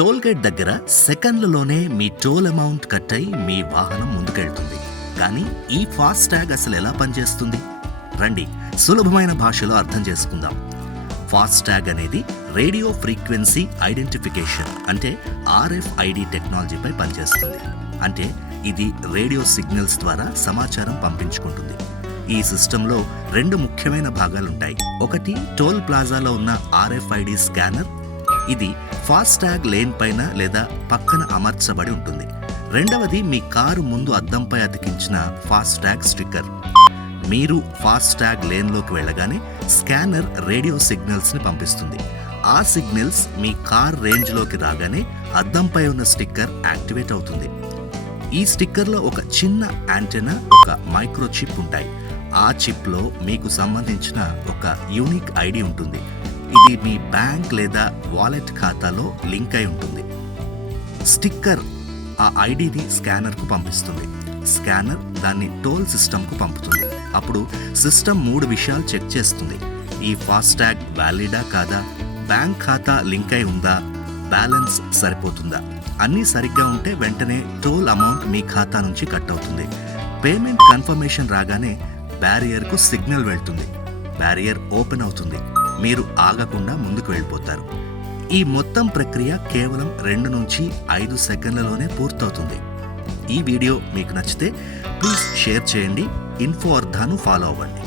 Toll gate దగ్గర సెకండ్లలోనే మీ toll amount cut అయి మీ వాహనం ముందుకెళ్తుంది. కానీ ఈ ఫాస్ట్ ట్యాగ్ అసలు ఎలా పనిచేస్తుంది? రండి సులభమైన భాషలో అర్థం చేసుకుందాం. ఫాస్ట్ ట్యాగ్ అనేది రేడియో ఫ్రీక్వెన్సీ ఐడెంటిఫికేషన్ అంటే RFID టెక్నాలజీపై పనిచేస్తుంది. అంటే ఇది రేడియో సిగ్నల్స్ ద్వారా సమాచారం పంపించుకుంటుంది. ఈ సిస్టంలో 2 ముఖ్యమైన భాగాలుంటాయి. ఒకటి టోల్ ప్లాజాలో ఉన్న RFID స్కానర్. ఇది ఫాస్ట్ ట్యాగ్ లేన్ పైన లేదా పక్కన అమర్చబడి ఉంటుంది. రెండవది మీ కారు ముందు అద్దంపై అతికించిన ఫాస్ట్ ట్యాగ్ స్టిక్కర్. మీరు ఫాస్ట్ ట్యాగ్ లేన్లోకి వెళ్ళగానే స్కానర్ రేడియో సిగ్నల్స్ని పంపిస్తుంది. ఆ సిగ్నల్స్ మీ కార్ రేంజ్లోకి రాగానే అద్దంపై ఉన్న స్టిక్కర్ యాక్టివేట్ అవుతుంది. ఈ స్టిక్కర్లో ఒక చిన్న యాంటెనా, ఒక మైక్రో చిప్ ఉంటాయి. ఆ చిప్లో మీకు సంబంధించిన ఒక యూనిక్ ఐడి ఉంటుంది. ఇది మీ బ్యాంక్ లేదా వాలెట్ ఖాతాలో లింక్ అయి ఉంటుంది. స్టిక్కర్ ఆ ఐడిని స్కానర్కు పంపిస్తుంది. స్కానర్ దాన్ని టోల్ సిస్టమ్కు పంపుతుంది. అప్పుడు సిస్టమ్ 3 విషయాలు చెక్ చేస్తుంది. ఈ ఫాస్ట్ ట్యాగ్ వ్యాలిడా కాదా, బ్యాంక్ ఖాతా లింక్ అయి ఉందా, బ్యాలెన్స్ సరిపోతుందా. అన్నీ సరిగ్గా ఉంటే వెంటనే టోల్ అమౌంట్ మీ ఖాతా నుంచి కట్ అవుతుంది. పేమెంట్ కన్ఫర్మేషన్ రాగానే బ్యారియర్కు సిగ్నల్ వెళ్తుంది. బ్యారియర్ ఓపెన్ అవుతుంది. మీరు ఆగకుండా ముందుకు వెళ్ళిపోతారు. ఈ మొత్తం ప్రక్రియ కేవలం 2 నుంచి 5 సెకండ్లలోనే పూర్తవుతుంది. ఈ వీడియో మీకు నచ్చితే ప్లీజ్ షేర్ చేయండి. ఇన్ఫో అర్థాను ఫాలో అవ్వండి.